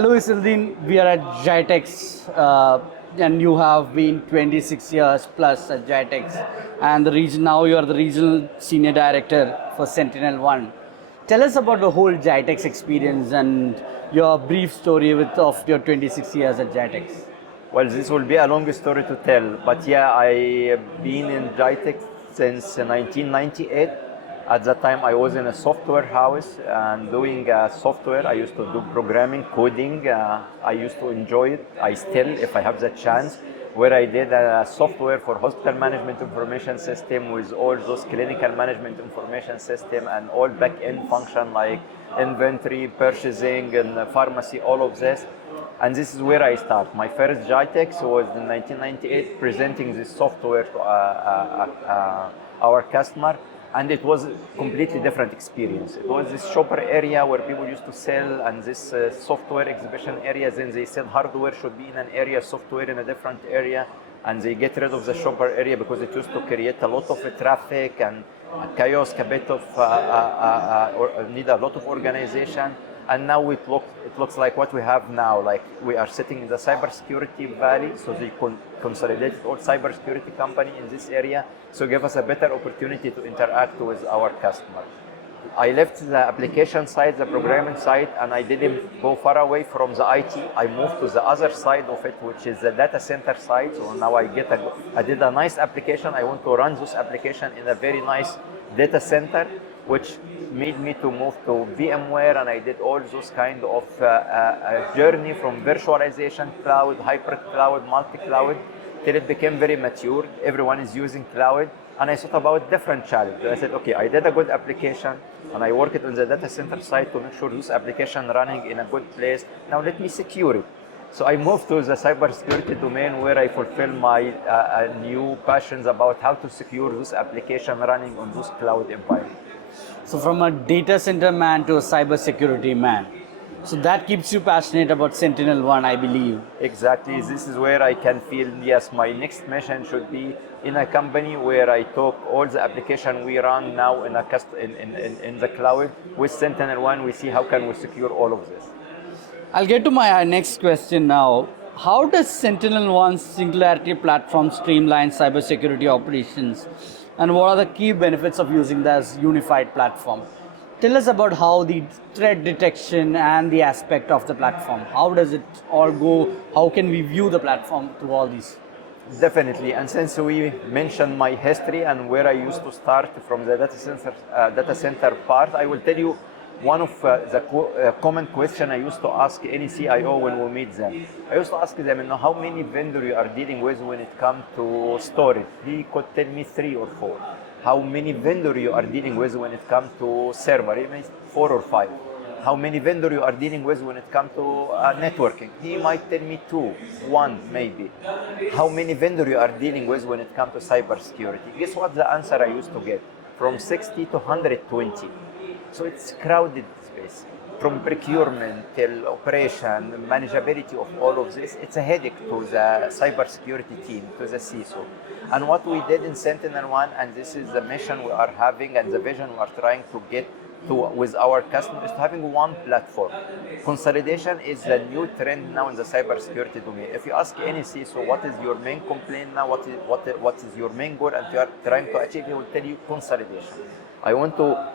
Hello, Ezzeldin. We are at GITEX, and you have been 26 years plus at GITEX, and now you are the regional senior director for SentinelOne. Tell us about the whole GITEX experience and your brief story of your 26 years at GITEX. Well, this will be a long story to tell, but yeah, I've been in GITEX since 1998. At that time, I was in a software house and doing software. I used to do programming, coding. I used to enjoy it. I still, if I have the chance, where I did a software for hospital management information system with all those clinical management information system and all back-end function like inventory, purchasing, and pharmacy, all of this. And this is where I start. My first GITEX was in 1998, presenting this software to our customer, and it was a completely different experience. It was this shopper area where people used to sell, and this software exhibition area. Then they said hardware should be in an area, software in a different area, and they get rid of the shopper area because it used to create a lot of traffic and chaos, a bit of need a lot of organization. And now it looks like what we have now. Like we are sitting in the cybersecurity valley, so they consolidated all cybersecurity company in this area, so give us a better opportunity to interact with our customer. I left the application side, the programming side, and I didn't go far away from the IT. I moved to the other side of it, which is the data center side. So now I did a nice application. I want to run this application in a very nice data center, which made me to move to VMware, and I did all those kind of journey from virtualization, cloud, hybrid cloud, multi-cloud, till it became very mature. Everyone is using cloud, and I thought about different challenges. I said, okay, I did a good application, and I worked on the data center side to make sure this application running in a good place. Now let me secure it. So I moved to the cybersecurity domain, where I fulfill my new passions about how to secure this application running on this cloud environment. So from a data center man to a cybersecurity man. So that keeps you passionate about SentinelOne, I believe. Exactly. This is where I can feel, yes, my next mission should be in a company where I talk all the application we run now in the cloud. With SentinelOne, we see how can we secure all of this. I'll get to my next question now. How does SentinelOne's Singularity Platform streamline cybersecurity operations? And what are the key benefits of using this unified platform? Tell us about how the threat detection and the aspect of the platform. How does it all go? How can we view the platform through all these? Definitely, and since we mentioned my history and where I used to start from the data center part, I will tell you one of the common question I used to ask any CIO when we meet them. I used to ask them, how many vendors you are dealing with when it comes to storage? He could tell me 3 or 4. How many vendors you are dealing with when it comes to server? He means 4 or 5. How many vendors you are dealing with when it comes to networking? He might tell me 2, 1 maybe. How many vendors you are dealing with when it comes to cybersecurity? Guess what the answer I used to get? From 60 to 120. So it's crowded space. From procurement till operation, manageability of all of this, it's a headache to the cybersecurity team, to the CISO. And what we did in SentinelOne, and this is the mission we are having and the vision we are trying to get to with our customers, is to having one platform. Consolidation is the new trend now in the cybersecurity domain. If you ask any CISO, what is your main complaint now, what is your main goal, and you are trying to achieve, he will tell you consolidation. I want to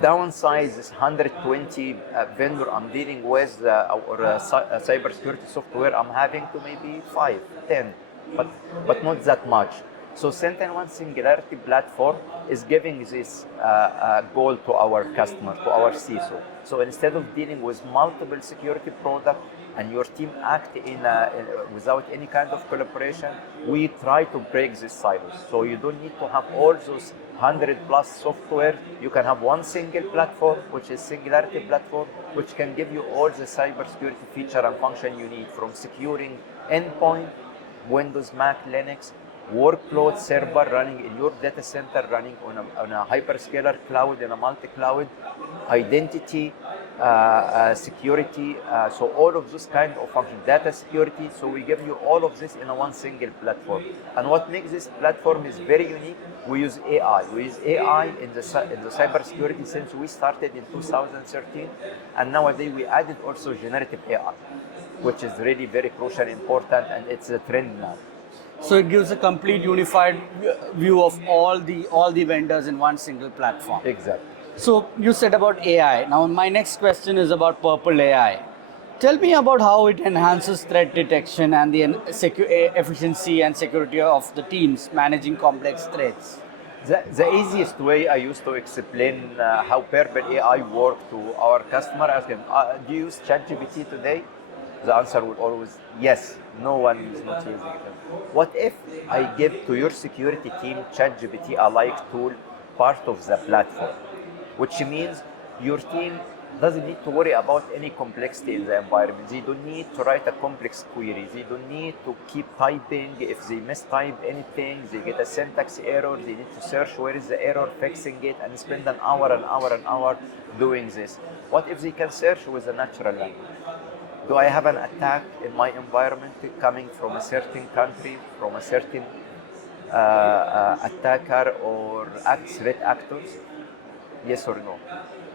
downsize this 120 vendor I'm dealing with or cybersecurity software I'm having to maybe 5, 10, but not that much. So SentinelOne Singularity Platform is giving this goal to our customer, to our CISO. So instead of dealing with multiple security products and your team act without any kind of collaboration, we try to break these silos. So you don't need to have all those 100+ software. You can have one single platform, which is Singularity Platform, which can give you all the cybersecurity feature and function you need, from securing endpoint, Windows, Mac, Linux, workload server running in your data center, running on a hyperscaler cloud, in a multi-cloud, identity, security, so all of this kind of function, data security. So we give you all of this in a one single platform. And what makes this platform is very unique. we use AI. We use AI in the cybersecurity since we started in 2013, and nowadays we added also generative AI, which is really very crucial, important, and it's a trend now. So it gives a complete unified view of all the vendors in one single platform. Exactly. So you said about AI. Now my next question is about Purple AI. Tell me about how it enhances threat detection and the efficiency and security of the teams managing complex threats. The easiest way I used to explain how Purple AI work to our customer, ask them, do you use ChatGPT today? The answer will always yes. No one is not using it. What if I give to your security team ChatGPT a like tool, part of the platform, which means your team doesn't need to worry about any complexity in the environment. They don't need to write a complex query. They don't need to keep typing. If they mistype anything, they get a syntax error. They need to search where is the error, fixing it, and spend an hour doing this. What if they can search with a natural language? Do I have an attack in my environment coming from a certain country, from a certain attacker or threat actors? Yes or no?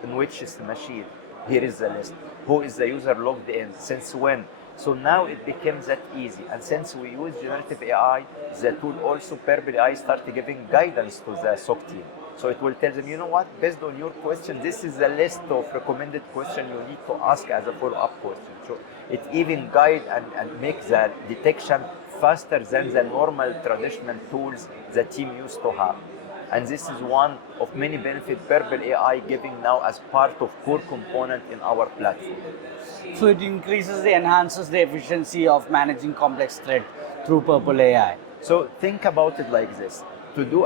In which is the machine? Here is the list. Who is the user logged in? Since when? So now it becomes that easy. And since we use generative AI, the tool also Purple AI started giving guidance to the SOC team. So it will tell them, you know what, based on your question, this is the list of recommended questions you need to ask as a follow-up question. So it even guide and make the detection faster than the normal traditional tools the team used to have. And this is one of many benefits Purple AI giving now as part of core component in our platform. So it enhances the efficiency of managing complex threat through Purple AI. So think about it like this: to do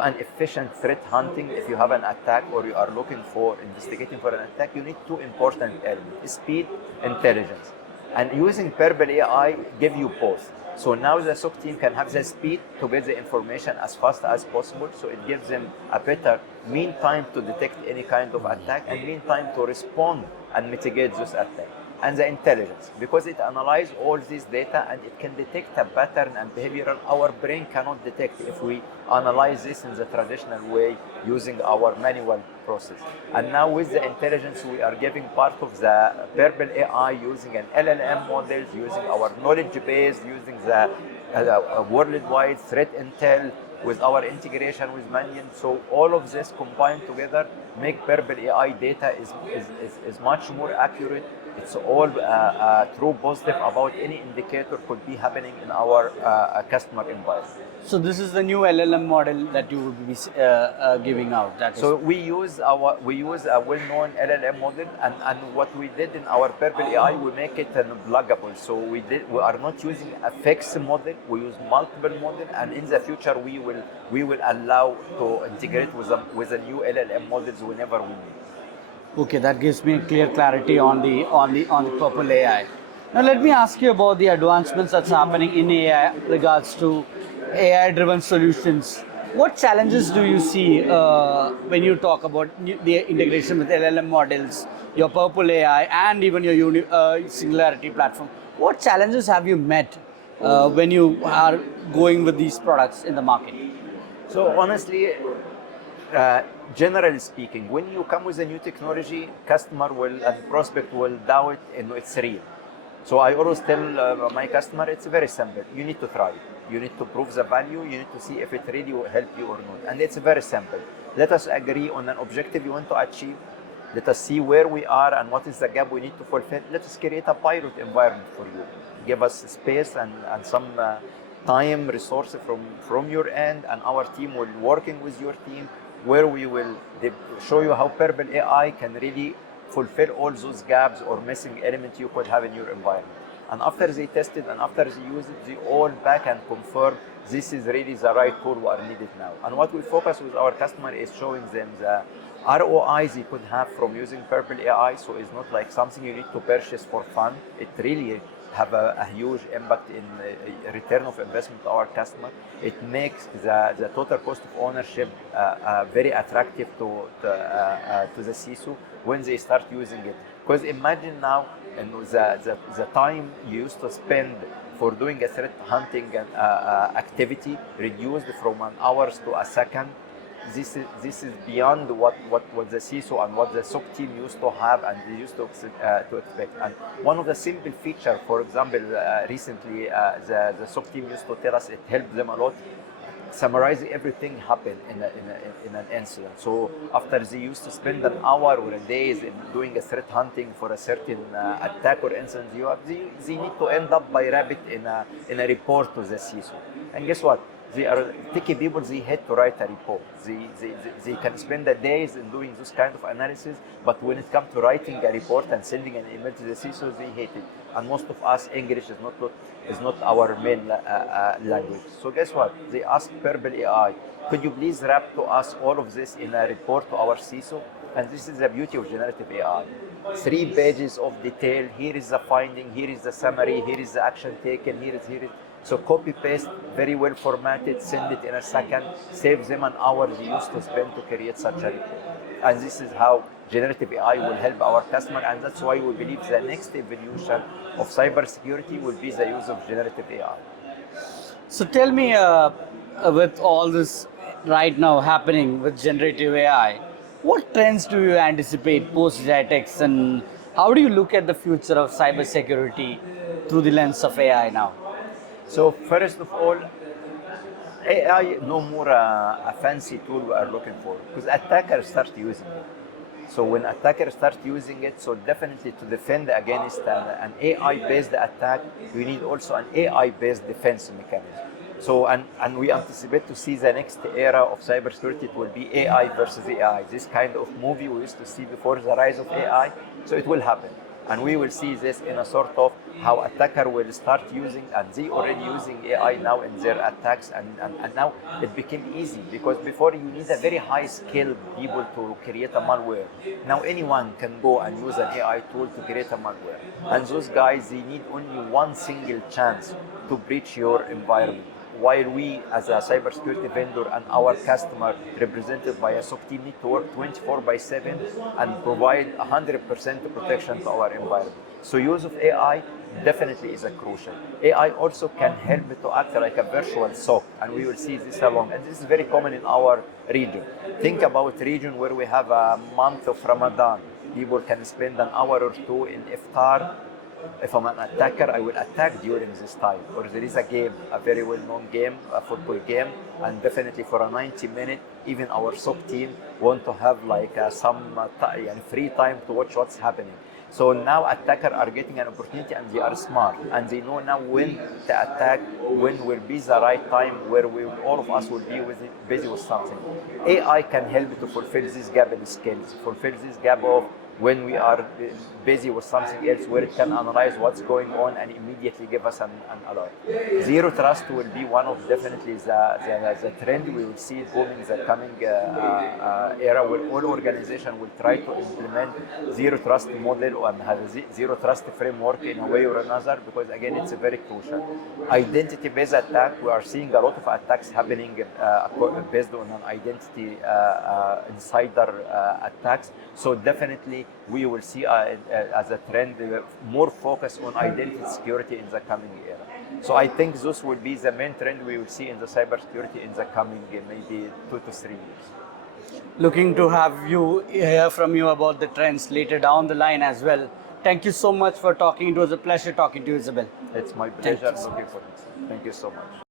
an efficient threat hunting, if you have an attack or you are looking for investigating for an attack, you need two important elements: speed, intelligence. And using Purple AI give you both. So now the SOC team can have the speed to get the information as fast as possible. So it gives them a better mean time to detect any kind of attack and mean time to respond and mitigate those attacks. And the intelligence, because it analyzes all this data and it can detect a pattern and behavioral our brain cannot detect if we analyze this in the traditional way using our manual process. And now with the intelligence, we are giving part of the Purple AI using an LLM models, using our knowledge base, using the worldwide threat intel with our integration with Manion. So all of this combined together make Purple AI data is much more accurate. It's all true positive about any indicator could be happening in our customer environment. So this is the new LLM model that you will be giving out. So we use a well-known LLM model, and what we did in our Purple AI, we make it pluggable. So we are not using a fixed model. We use multiple models, and in the future we will allow to integrate with the new LLM models whenever we need. Okay, that gives me clear clarity on the Purple AI. Now let me ask you about the advancements that's happening in AI regards to AI-driven solutions. What challenges do you see when you talk about the integration with LLM models, your Purple AI, and even your Singularity Platform? What challenges have you met when you are going with these products in the market? So honestly, generally speaking, when you come with a new technology, customer will and prospect will doubt it's real. So I always tell my customer, it's very simple. You need to try it. You need to prove the value. You need to see if it really will help you or not. And it's very simple. Let us agree on an objective you want to achieve. Let us see where we are and what is the gap we need to fulfill. Let us create a pilot environment for you. Give us space and some time, resources from your end, and our team will working with your team, where we will show you how Purple AI can really fulfill all those gaps or missing elements you could have in your environment. And after they test it and after they use it, they all back and confirm this is really the right tool we are needed now. And what we focus with our customer is showing them the ROIs they could have from using Purple AI. So it's not like something you need to purchase for fun. It really have a huge impact in return of investment to our customer. It makes the total cost of ownership very attractive to the CISO when they start using it. Because imagine now, the time you used to spend for doing a threat hunting and activity reduced from an hours to a second. This is beyond what the CISO and what the SOC team used to have and they used to expect. And one of the simple feature, for example, recently the SOC team used to tell us it helped them a lot. Summarizing everything happened in an incident. So after they used to spend an hour or a day in doing a threat hunting for a certain attack or incident, they need to end up by wrap it in a report to the CISO. And guess what? They are techie people, they hate to write a report. They can spend the days in doing this kind of analysis, but when it comes to writing a report and sending an email to the CISO, they hate it. And most of us, English is not our main language. So guess what? They asked Purple AI, could you please wrap to us all of this in a report to our CISO? And this is the beauty of generative AI. 3 pages of detail, here is the finding, here is the summary, here is the action taken, here is. So copy paste, very well formatted, send it in a second, saves them an hour they used to spend to create such a report. And this is how generative AI will help our customer, and that's why we believe the next evolution of cybersecurity will be the use of generative AI. So tell me, with all this right now happening with generative AI, what trends do you anticipate post GITEX, and how do you look at the future of cybersecurity through the lens of AI now? So first of all, AI no more a fancy tool we are looking for, because attackers start using it. So when attackers start using it, so definitely to defend against an AI-based attack, we need also an AI-based defense mechanism. So and we anticipate to see the next era of cybersecurity, it will be AI versus AI. This kind of movie we used to see before the rise of AI, so it will happen. And we will see this in a sort of how attacker will start using, and they already using AI now in their attacks, and now it became easy, because before you need a very high skilled people to create a malware. Now anyone can go and use an AI tool to create a malware. And those guys, they need only one single chance to breach your environment. While we as a cybersecurity vendor and our customer represented by a SOC team need to work 24/7 and provide 100% protection to our environment. So use of AI definitely is a crucial. AI also can help to act like a virtual SOC, and we will see this along. And this is very common in our region. Think about region where we have a month of Ramadan. People can spend an hour or two in iftar. If I'm an attacker, I will attack during this time. Or there is a game, a very well-known game, a football game, and definitely for a 90-minute, even our SOC team want to have like some free time to watch what's happening. So now attackers are getting an opportunity, and they are smart, and they know now when to attack, when will be the right time where all of us will be busy with something. AI can help to fulfill this gap in skills, fulfill this gap of when we are busy with something else, where it can analyze what's going on and immediately give us an alert. Zero trust will be one of definitely the trend we will see booming in the coming era, where all organizations will try to implement zero trust model and have a zero trust framework in a way or another, because again, it's very crucial. Identity-based attack, we are seeing a lot of attacks happening based on an identity insider attacks. So definitely we will see as a trend more focus on identity security in the coming era. So I think this will be the main trend we will see in the cybersecurity in the coming maybe 2 to 3 years. Looking to have you hear from you about the trends later down the line as well. Thank you so much for talking. It was a pleasure talking to you, Isabel. It's my pleasure. Looking for it. Thank you so much.